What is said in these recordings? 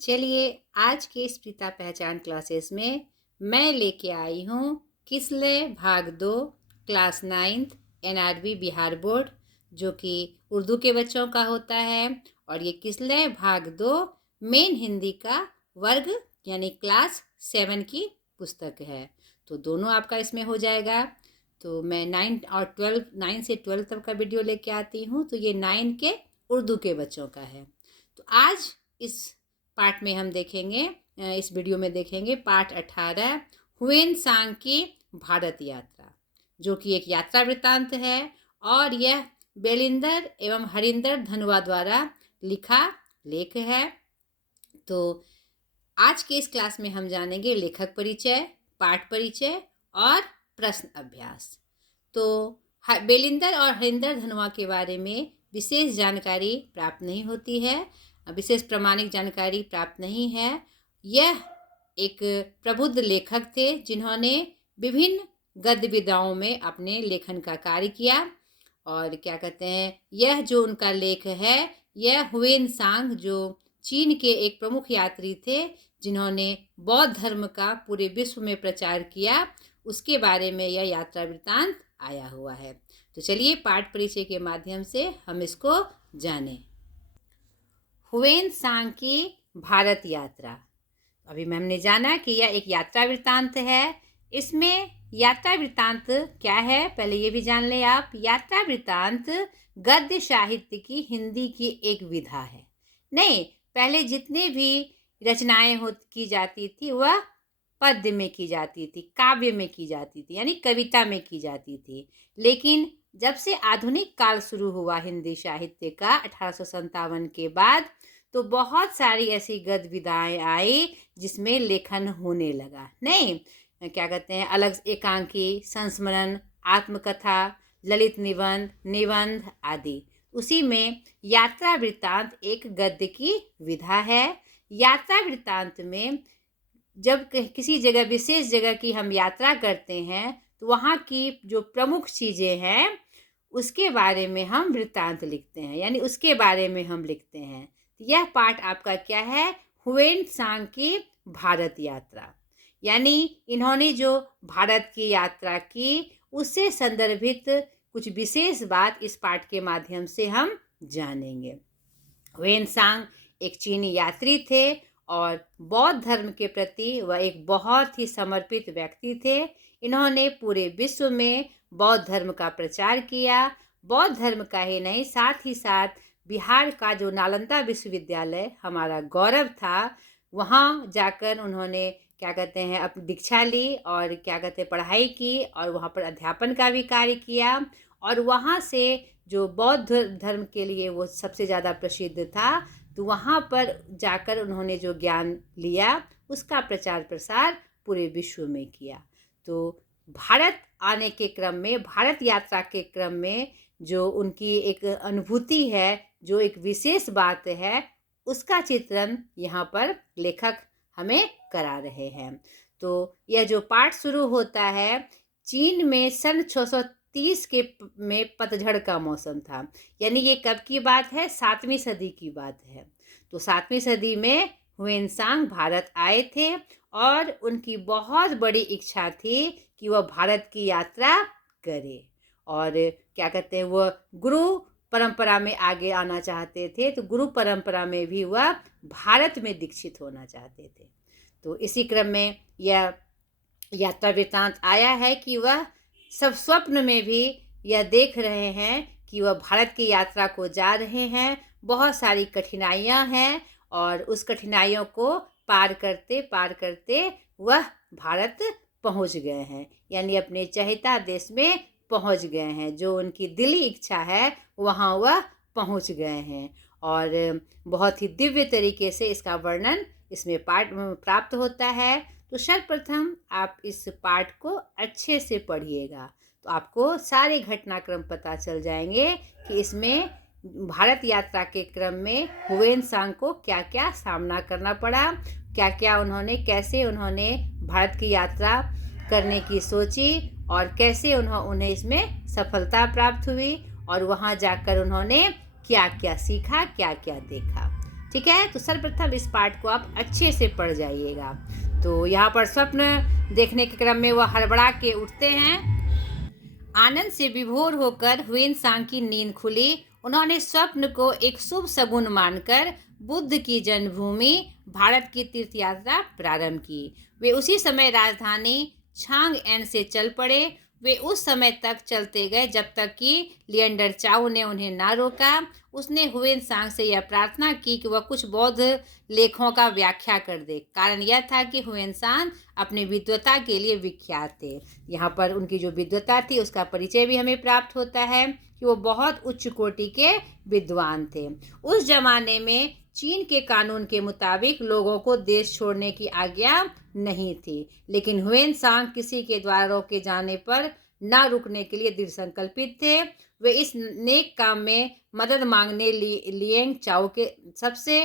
चलिए, आज के इस पिता पहचान क्लासेस में मैं लेके आई हूँ किसलय भाग 2 class 9th NRB Bihar board, जो कि उर्दू के बच्चों का होता है। और ये किसलय भाग 2 मेन हिंदी का वर्ग यानी क्लास 7 की पुस्तक है। तो दोनों आपका इसमें हो जाएगा। तो मैं 9 से 12 तक का वीडियो लेके आती हूँ। तो ये 9 के उर्दू के बच्चों का है। तो आज इस पार्ट में हम देखेंगे, इस वीडियो में देखेंगे पार्ट 18 हुएन सांग की भारत यात्रा, जो कि एक यात्रा वृत्तांत है और यह बेलिंदर एवं हरिंदर धनुआ द्वारा लिखा लेख है। तो आज के इस क्लास में हम जानेंगे लेखक परिचय, पाठ परिचय और प्रश्न अभ्यास। तो बेलिंदर और हरिंदर धनुआ के बारे में विशेष जानकारी प्राप्त नहीं होती है, विशेष प्रमाणिक जानकारी प्राप्त नहीं है। यह एक प्रबुद्ध लेखक थे जिन्होंने विभिन्न गद्य विधाओं में अपने लेखन का कार्य किया। और क्या कहते हैं, यह जो उनका लेख है, यह हुएन सांग जो चीन के एक प्रमुख यात्री थे जिन्होंने बौद्ध धर्म का पूरे विश्व में प्रचार किया, उसके बारे में यह यात्रा वृत्तांत आया हुआ है। तो चलिए पाठ परिचय के माध्यम से हम इसको जानें। हुएन सांग की भारत यात्रा। अभी मैम ने जाना कि यह एक यात्रा वृत्तांत है। इसमें यात्रा वृत्तांत क्या है, पहले ये भी जान लें आप। यात्रा वृत्तांत गद्य साहित्य की हिंदी की एक विधा है। नहीं, पहले जितने भी रचनाएं की जाती थी वह पद्य में की जाती थी, काव्य में की जाती थी, यानी कविता में की जाती थी। लेकिन जब से आधुनिक काल शुरू हुआ हिंदी साहित्य का 1857 के बाद, तो बहुत सारी ऐसी गद्य विधाएं आई जिसमें लेखन होने लगा। नहीं, क्या कहते हैं, अलग एकांकी, संस्मरण, आत्मकथा, ललित निबंध, निबंध आदि। उसी में यात्रा वृत्तांत एक गद्य की विधा है। यात्रा वृत्तांत में जब किसी जगह, विशेष जगह की हम यात्रा करते हैं, तो वहाँ की जो प्रमुख चीज़ें हैं उसके बारे में हम वृत्तांत लिखते हैं, यानी उसके बारे में हम लिखते हैं। यह पाठ आपका क्या है, हुएन सांग की भारत यात्रा, यानी इन्होंने जो भारत की यात्रा की उससे संदर्भित कुछ विशेष बात इस पाठ के माध्यम से हम जानेंगे। हुएन सांग एक चीनी यात्री थे और बौद्ध धर्म के प्रति वह एक बहुत ही समर्पित व्यक्ति थे। इन्होंने पूरे विश्व में बौद्ध धर्म का प्रचार किया। बौद्ध धर्म का ही नहीं, साथ ही साथ बिहार का जो नालंदा विश्वविद्यालय हमारा गौरव था, वहाँ जाकर उन्होंने क्या कहते हैं अपनी दीक्षा ली और क्या कहते हैं पढ़ाई की और वहाँ पर अध्यापन का भी कार्य किया। और वहाँ से जो बौद्ध धर्म के लिए वो सबसे ज़्यादा प्रसिद्ध था, तो वहाँ पर जाकर उन्होंने जो ज्ञान लिया उसका प्रचार प्रसार पूरे विश्व में किया। तो भारत आने के क्रम में, भारत यात्रा के क्रम में जो उनकी एक अनुभूति है, जो एक विशेष बात है, उसका चित्रण यहाँ पर लेखक हमें करा रहे हैं। तो यह जो पाठ शुरू होता है, चीन में सन 630 के में पतझड़ का मौसम था, यानी ये कब की बात है, 7वीं सदी की बात है। तो 7वीं सदी में हुएन सांग भारत आए थे और उनकी बहुत बड़ी इच्छा थी कि वह भारत की यात्रा करे और क्या कहते हैं, वह गुरु परंपरा में आगे आना चाहते थे। तो गुरु परंपरा में भी वह भारत में दीक्षित होना चाहते थे। तो इसी क्रम में यह यात्रा वृत्तांत आया है कि वह सब स्वप्न में भी यह देख रहे हैं कि वह भारत की यात्रा को जा रहे हैं। बहुत सारी कठिनाइयां हैं और उस कठिनाइयों को पार करते वह भारत पहुंच गए हैं, यानी अपने चहेता देश में पहुंच गए हैं। जो उनकी दिली इच्छा है वहाँ वह पहुंच गए हैं और बहुत ही दिव्य तरीके से इसका वर्णन इसमें पाठ प्राप्त होता है। तो सर्वप्रथम आप इस पाठ को अच्छे से पढ़िएगा, तो आपको सारे घटनाक्रम पता चल जाएंगे कि इसमें भारत यात्रा के क्रम में हुएन सांग को क्या क्या सामना करना पड़ा, कैसे उन्होंने भारत की यात्रा करने की सोची और कैसे उन्हें इसमें सफलता प्राप्त हुई और वहाँ जाकर उन्होंने क्या क्या सीखा, क्या क्या देखा। ठीक है, तो सर्वप्रथम इस पाठ को आप अच्छे से पढ़ जाइएगा। तो यहाँ पर स्वप्न देखने के क्रम में वह हड़बड़ा के उठते हैं। आनंद से विभोर होकर ह्वेनसांग की नींद खुली। उन्होंने स्वप्न को एक शुभ शगुन मानकर बुद्ध की जन्मभूमि भारत की तीर्थ यात्रा प्रारंभ की। वे उसी समय राजधानी छांग एन से चल पड़े। वे उस समय तक चलते गए जब तक कि लिएंडर चाओ ने उन्हें ना रोका। उसने ह्वेनसांग से यह प्रार्थना की कि वह कुछ बौद्ध लेखों का व्याख्या कर दे। कारण यह था कि ह्वेनसांग अपनी विद्वता के लिए विख्यात थे। यहाँ पर उनकी जो विद्वता थी उसका परिचय भी हमें प्राप्त होता है कि वो बहुत उच्च कोटि के विद्वान थे। उस जमाने में चीन के कानून के मुताबिक लोगों को देश छोड़ने की आज्ञा नहीं थी, लेकिन ह्वेनसांग किसी के द्वारा रोके जाने पर न रुकने के लिए दृढ़ संकल्पित थे। वे इस नेक काम में मदद मांगने लिएंग चाओ के सबसे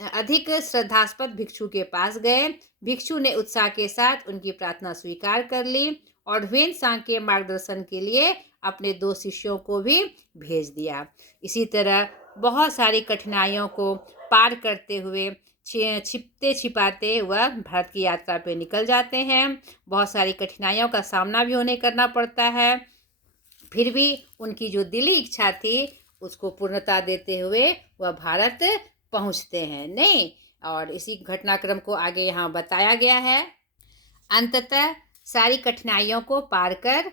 अधिक श्रद्धास्पद भिक्षु के पास गए। भिक्षु ने उत्साह के साथ उनकी प्रार्थना स्वीकार कर ली और ह्वेनसांग के मार्गदर्शन के लिए अपने 2 शिष्यों को भी भेज दिया। इसी तरह बहुत सारी कठिनाइयों को पार करते हुए छिपते छिपाते वह भारत की यात्रा पे निकल जाते हैं। बहुत सारी कठिनाइयों का सामना भी उन्हें करना पड़ता है, फिर भी उनकी जो दिली इच्छा थी उसको पूर्णता देते हुए वह भारत पहुंचते हैं। नहीं, और इसी घटनाक्रम को आगे यहाँ बताया गया है। अंततः सारी कठिनाइयों को पार कर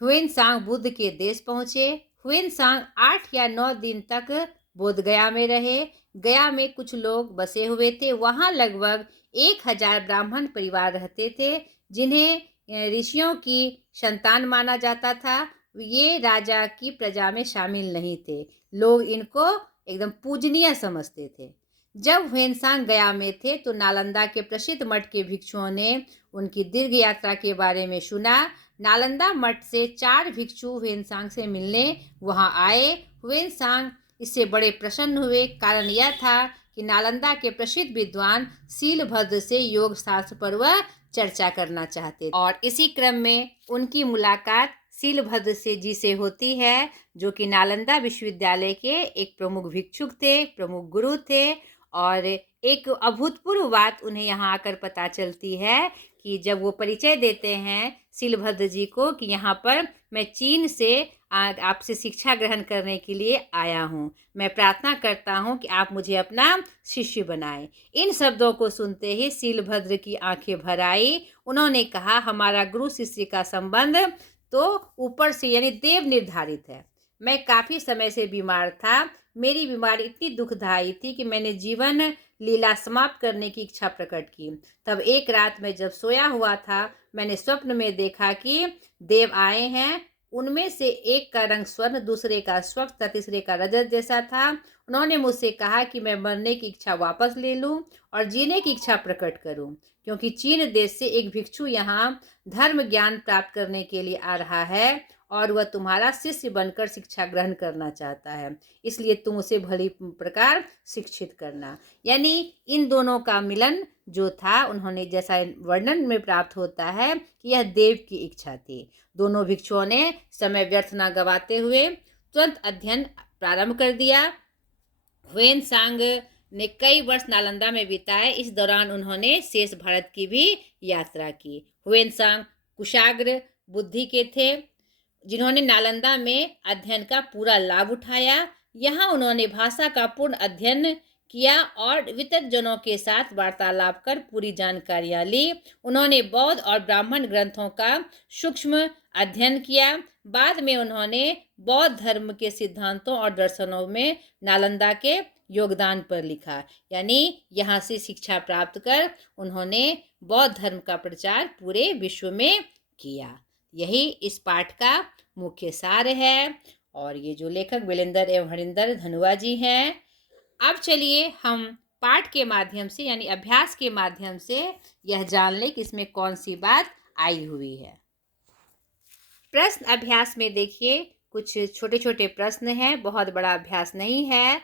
ह्वेनसांग बुद्ध के देश पहुंचे। ह्वेनसांग 8 या 9 दिन तक बोध गया में रहे। गया में कुछ लोग बसे हुए थे। वहां लगभग 1000 ब्राह्मण परिवार रहते थे जिन्हें ऋषियों की संतान माना जाता था। ये राजा की प्रजा में शामिल नहीं थे। लोग इनको एकदम पूजनीय समझते थे। जब ह्वेनसांग गया में थे तो नालंदा के प्रसिद्ध मठ के भिक्षुओं ने उनकी दीर्घ यात्रा के बारे में सुना। नालंदा मठ से 4 भिक्षु ह्वेनसांग से मिलने वहां आए। ह्वेनसांग इससे बड़े प्रसन्न हुए। कारण यह था कि नालंदा के प्रसिद्ध विद्वान सीलभद्र से योग शास्त्र पर वह चर्चा करना चाहते थे। और इसी क्रम में उनकी मुलाकात सीलभद्र से जी से होती है, जो कि नालंदा विश्वविद्यालय के एक प्रमुख भिक्षुक थे, प्रमुख गुरु थे। और एक अभूतपूर्व बात उन्हें यहाँ आकर पता चलती है कि जब वो परिचय देते हैं सीलभद्र जी को कि यहाँ पर मैं चीन से आपसे शिक्षा ग्रहण करने के लिए आया हूँ, मैं प्रार्थना करता हूँ कि आप मुझे अपना शिष्य बनाएं। इन शब्दों को सुनते ही सीलभद्र की आंखें भर आई। उन्होंने कहा, हमारा गुरु शिष्य का संबंध तो ऊपर से यानी देव निर्धारित है। मैं काफ़ी समय से बीमार था। मेरी बीमारी इतनी दुखदायी थी कि मैंने जीवन लीला समाप्त करने की इच्छा प्रकट की। तब एक रात में जब सोया हुआ था, मैंने स्वप्न में देखा कि देव आए हैं। उनमें से एक का रंग स्वर्ण, दूसरे का स्वर्ण, तीसरे का रजत जैसा था। उन्होंने मुझसे कहा कि मैं मरने की इच्छा वापस ले लूं और जीने की इच्छा प्रकट करूं, क्योंकि चीन देश से एक भिक्षु यहाँ धर्म ज्ञान प्राप्त करने के लिए आ रहा है और वह तुम्हारा शिष्य बनकर शिक्षा ग्रहण करना चाहता है, इसलिए तुम उसे भली प्रकार शिक्षित करना। यानी इन दोनों का मिलन जो था, उन्होंने जैसा वर्णन में प्राप्त होता है कि यह देव की इच्छा थी। दोनों भिक्षुओं ने समय व्यर्थ न गवाते हुए तुरंत अध्ययन प्रारंभ कर दिया। ह्वेनसांग ने कई वर्ष नालंदा में बिताए। इस दौरान उन्होंने शेष भारत की भी यात्रा की। ह्वेनसांग कुशाग्र बुद्धि के थे, जिन्होंने नालंदा में अध्ययन का पूरा लाभ उठाया। यहाँ उन्होंने भाषा का पूर्ण अध्ययन किया और वितज्जनों के साथ वार्तालाप कर पूरी जानकारियाँ ली। उन्होंने बौद्ध और ब्राह्मण ग्रंथों का सूक्ष्म अध्ययन किया। बाद में उन्होंने बौद्ध धर्म के सिद्धांतों और दर्शनों में नालंदा के योगदान पर लिखा। यानी यहाँ से शिक्षा प्राप्त कर उन्होंने बौद्ध धर्म का प्रचार पूरे विश्व में किया। यही इस पाठ का मुख्य सार है। और ये जो लेखक विलेंदर एवं हरिंदर धनुआ जी हैं। अब चलिए हम पाठ के माध्यम से यानी अभ्यास के माध्यम से यह जान लें कि इसमें कौन सी बात आई हुई है। प्रश्न अभ्यास में देखिए, कुछ छोटे छोटे प्रश्न हैं, बहुत बड़ा अभ्यास नहीं है।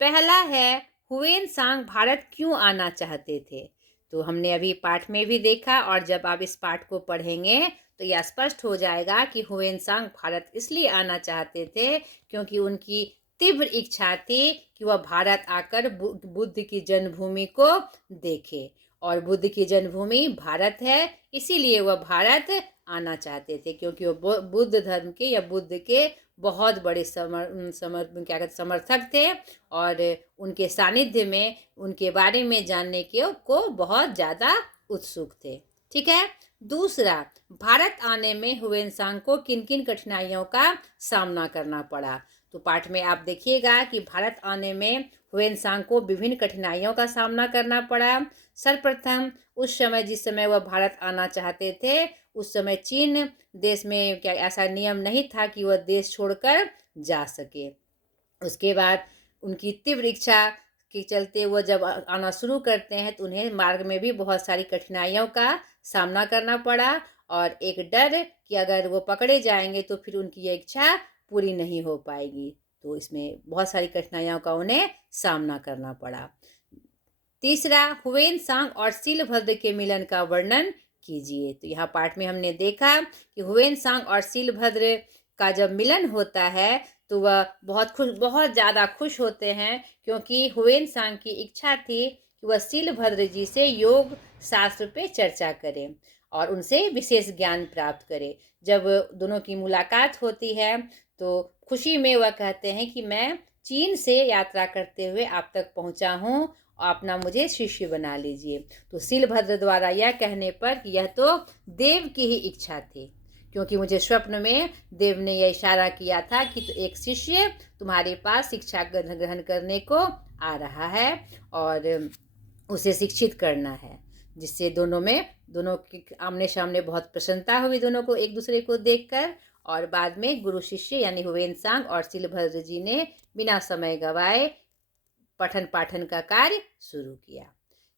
पहला है, ह्वेनसांग भारत क्यों आना चाहते थे? तो हमने अभी पाठ में भी देखा और जब आप इस पाठ को पढ़ेंगे तो यह स्पष्ट हो जाएगा कि ह्वेनसांग भारत इसलिए आना चाहते थे क्योंकि उनकी तीव्र इच्छा थी कि वह भारत आकर बुद्ध की जन्मभूमि को देखे, और बुद्ध की जन्मभूमि भारत है, इसीलिए वह भारत आना चाहते थे, क्योंकि वो बुद्ध धर्म के या बुद्ध के बहुत बड़े समर्थक थे, और उनके सानिध्य में उनके बारे में जानने को बहुत ज़्यादा उत्सुक थे। ठीक है। दूसरा, भारत आने में हुएनसांग को किन किन कठिनाइयों का सामना करना पड़ा। तो पाठ में आप देखिएगा कि भारत आने में हुएनसांग को विभिन्न कठिनाइयों का सामना करना पड़ा। सर्वप्रथम, उस समय जिस समय वह भारत आना चाहते थे, उस समय चीन देश में क्या ऐसा नियम नहीं था कि वह देश छोड़कर जा सके। उसके बाद उनकी तीव्र इच्छा के चलते वो जब आना शुरू करते हैं तो उन्हें मार्ग में भी बहुत सारी कठिनाइयों का सामना करना पड़ा, और एक डर कि अगर वो पकड़े जाएंगे तो फिर उनकी ये इच्छा पूरी नहीं हो पाएगी। तो इसमें बहुत सारी कठिनाइयों का उन्हें सामना करना पड़ा। तीसरा, हुएनसांग और सीलभद्र के मिलन का वर्णन कीजिए। तो यहाँ पाठ में हमने देखा कि हुएनसांग और सीलभद्र का जब मिलन होता है तो वह बहुत ज़्यादा खुश होते हैं, क्योंकि हुएनसांग की इच्छा थी कि वह सीलभद्र जी से योग शास्त्र पे चर्चा करें और उनसे विशेष ज्ञान प्राप्त करें। जब दोनों की मुलाकात होती है तो खुशी में वह कहते हैं कि मैं चीन से यात्रा करते हुए आप तक पहुंचा हूं, अपना मुझे शिष्य बना लीजिए। तो सीलभद्र द्वारा यह कहने पर कि यह तो देव की ही इच्छा थी, क्योंकि मुझे स्वप्न में देव ने यह इशारा किया था कि तो एक शिष्य तुम्हारे पास शिक्षा ग्रहण करने को आ रहा है और उसे शिक्षित करना है, जिससे दोनों के आमने सामने बहुत प्रसन्नता हुई दोनों को एक दूसरे को देखकर। और बाद में गुरु शिष्य यानी हुएनसांग और सीलभद्र जी ने बिना समय गवाए पठन पाठन का कार्य शुरू किया।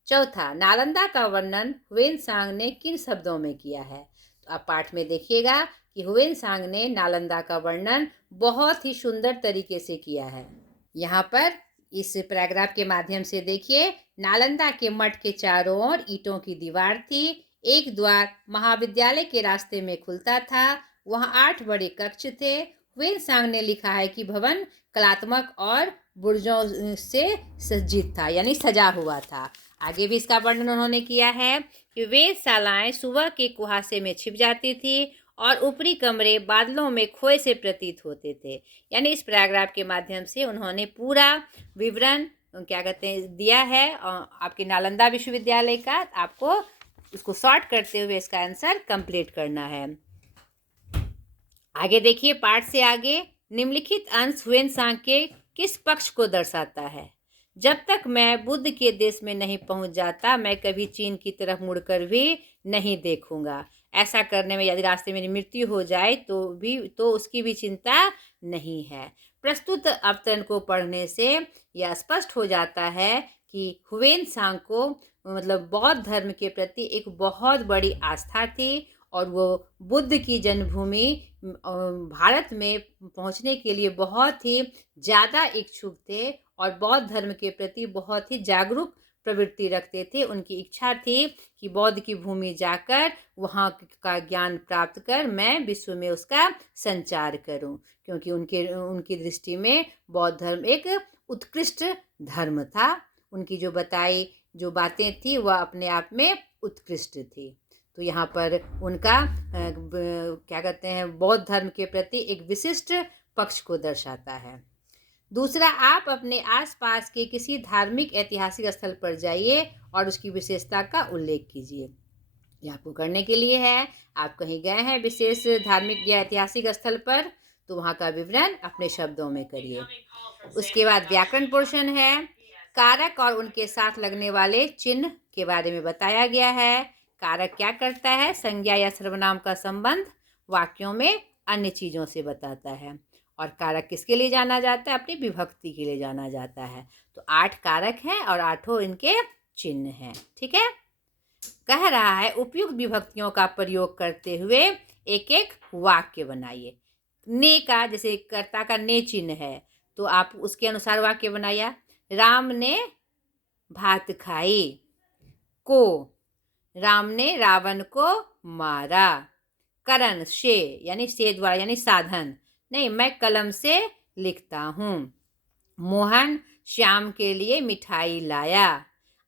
चौथा, नालंदा का वर्णन हुएनसांग ने किन शब्दों में किया है। तो आप पाठ में देखिएगा कि हुएनसांग ने नालंदा का वर्णन बहुत ही सुंदर तरीके से किया है। यहाँ पर इस पैराग्राफ के माध्यम से देखिए, नालंदा के मठ के चारों ओर ईंटों की दीवार थी। एक द्वार महाविद्यालय के रास्ते में खुलता था। वहाँ 8 बड़े कक्ष थे। हुएनसांग ने लिखा है कि भवन कलात्मक और बुर्जों से सज्जित था, यानी सजा हुआ था। आगे भी इसका वर्णन उन्होंने किया है कि वेधशालाएं सुबह के कुहासे में छिप जाती थी और ऊपरी कमरे बादलों में खोए से प्रतीत होते थे। यानी इस पैराग्राफ के माध्यम से उन्होंने पूरा विवरण दिया है आपके नालंदा विश्वविद्यालय का। आपको इसको शॉर्ट करते हुए इसका आंसर कंप्लीट करना है। आगे देखिए, पाठ से आगे, निम्नलिखित अंश हुएनसांग के किस पक्ष को दर्शाता है। जब तक मैं बुद्ध के देश में नहीं पहुंच जाता मैं कभी चीन की तरफ मुड़कर भी नहीं देखूंगा। ऐसा करने में यदि रास्ते में मृत्यु हो जाए तो उसकी भी चिंता नहीं है। प्रस्तुत अवतरण को पढ़ने से यह स्पष्ट हो जाता है कि हुएनसांग को बौद्ध धर्म के प्रति एक बहुत बड़ी आस्था थी और वो बुद्ध की जन्मभूमि भारत में पहुंचने के लिए बहुत ही ज़्यादा इच्छुक थे और बौद्ध धर्म के प्रति बहुत ही जागरूक प्रवृत्ति रखते थे। उनकी इच्छा थी कि बौद्ध की भूमि जाकर वहाँ का ज्ञान प्राप्त कर मैं विश्व में उसका संचार करूं, क्योंकि उनकी दृष्टि में बौद्ध धर्म एक उत्कृष्ट धर्म था। उनकी जो बातें थी वह अपने आप में उत्कृष्ट थी। तो यहाँ पर उनका बौद्ध धर्म के प्रति एक विशिष्ट पक्ष को दर्शाता है। दूसरा, आप अपने आसपास के किसी धार्मिक ऐतिहासिक स्थल पर जाइए और उसकी विशेषता का उल्लेख कीजिए। यह आपको करने के लिए है। आप कहीं गए हैं विशेष धार्मिक या ऐतिहासिक स्थल पर, तो वहाँ का विवरण अपने शब्दों में करिए। उसके बाद व्याकरण पोर्शन है। कारक और उनके साथ लगने वाले चिन्ह के बारे में बताया गया है। कारक क्या करता है? संज्ञा या सर्वनाम का संबंध वाक्यों में अन्य चीज़ों से बताता है। और कारक किसके लिए जाना जाता है? अपनी विभक्ति के लिए जाना जाता है। तो 8 कारक हैं और 8 इनके चिन्ह हैं। ठीक है। कह रहा है उपयुक्त विभक्तियों का प्रयोग करते हुए एक एक वाक्य बनाइए। ने का, जैसे कर्ता का ने चिन्ह है तो आप उसके अनुसार वाक्य बनाया। राम ने भात खाई। को, राम ने रावण को मारा। करण, से यानी से द्वारा यानी साधन, नहीं मैं कलम से लिखता हूँ। मोहन श्याम के लिए मिठाई लाया।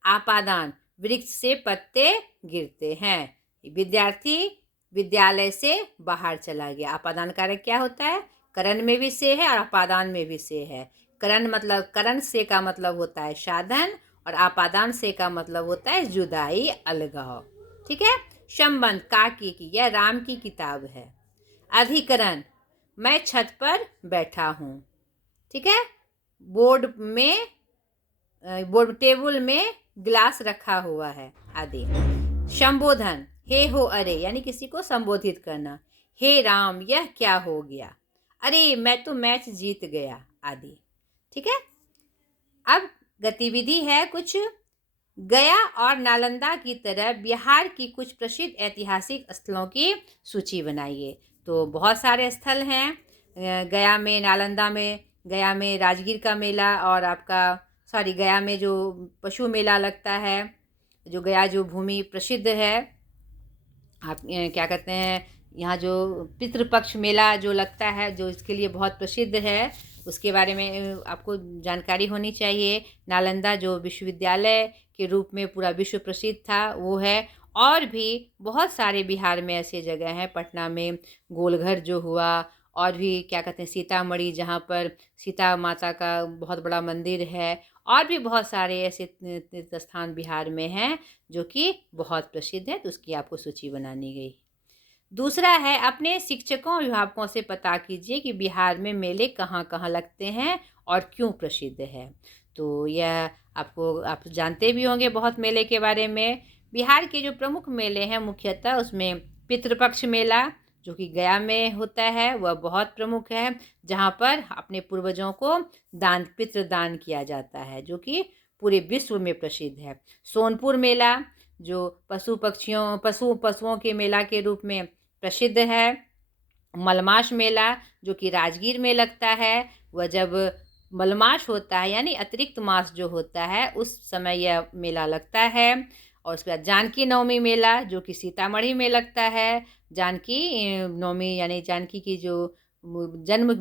आपादान, वृक्ष से पत्ते गिरते हैं। विद्यार्थी विद्यालय से बाहर चला गया। आपादान कारक क्या होता है? करण में भी से है और आपादान में भी से है। करण से का मतलब होता है साधन और आपादान से का मतलब होता है जुदाई, अलगाव। ठीक है। संबंध, काकी की, यह राम की किताब है। अधिकरण, मैं छत पर बैठा हूँ। ठीक है। बोर्ड टेबल में गिलास रखा हुआ है आदि। संबोधन, हे हो अरे, यानी किसी को संबोधित करना। हे राम, यह क्या हो गया? अरे मैं तो मैच जीत गया आदि। ठीक है। अब गतिविधि है कुछ। गया और नालंदा की तरह बिहार की कुछ प्रसिद्ध ऐतिहासिक स्थलों की सूची बनाइए। तो बहुत सारे स्थल हैं गया में, नालंदा में। गया में राजगीर का मेला और गया में जो पशु मेला लगता है, जो गया जो भूमि प्रसिद्ध है। आप क्या कहते हैं, यहाँ जो पितृपक्ष मेला जो लगता है, जो इसके लिए बहुत प्रसिद्ध है, उसके बारे में आपको जानकारी होनी चाहिए। नालंदा जो विश्वविद्यालय के रूप में पूरा विश्व प्रसिद्ध था, वो है। और भी बहुत सारे बिहार में ऐसे जगह हैं। पटना में गोलघर जो हुआ, और भी क्या कहते हैं सीतामढ़ी, जहाँ पर सीता माता का बहुत बड़ा मंदिर है। और भी बहुत सारे ऐसे तीर्थ स्थान बिहार में हैं जो कि बहुत प्रसिद्ध है। तो उसकी आपको सूची बनानी गई। दूसरा है, अपने शिक्षकों अभिभावकों से पता कीजिए कि बिहार में मेले कहाँ कहाँ लगते हैं और क्यों प्रसिद्ध है। तो यह आप जानते भी होंगे बहुत मेले के बारे में। बिहार के जो प्रमुख मेले हैं मुख्यतः, उसमें पितृपक्ष मेला जो कि गया में होता है, वह बहुत प्रमुख है, जहाँ पर अपने पूर्वजों को पितृदान किया जाता है, जो कि पूरे विश्व में प्रसिद्ध है। सोनपुर मेला जो पशुओं के मेला के रूप में प्रसिद्ध है। मलमास मेला जो कि राजगीर में लगता है। वह जब मलमास होता है यानी अतिरिक्त मास जो होता है, उस समय यह मेला लगता है। और उसके बाद जानकी नवमी मेला जो कि सीतामढ़ी में लगता है। जानकी नवमी यानी जानकी की जो जन्म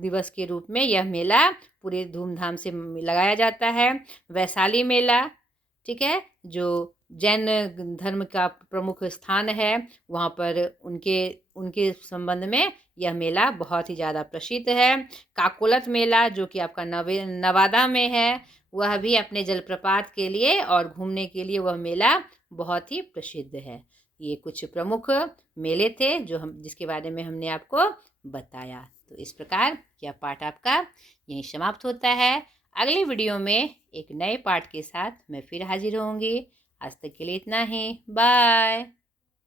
दिवस के रूप में यह मेला पूरे धूमधाम से लगाया जाता है। वैशाली मेला, ठीक है, जो जैन धर्म का प्रमुख स्थान है, वहाँ पर उनके संबंध में यह मेला बहुत ही ज़्यादा प्रसिद्ध है। काकोलत मेला जो कि आपका नवादा में है, वह भी अपने जलप्रपात के लिए और घूमने के लिए वह मेला बहुत ही प्रसिद्ध है। ये कुछ प्रमुख मेले थे जिसके बारे में हमने आपको बताया। तो इस प्रकार यह पाठ आपका यहीं समाप्त होता है। अगली वीडियो में एक नए पाठ के साथ मैं फिर हाजिर होंगी। आज तक के लिए इतना ही। बाय।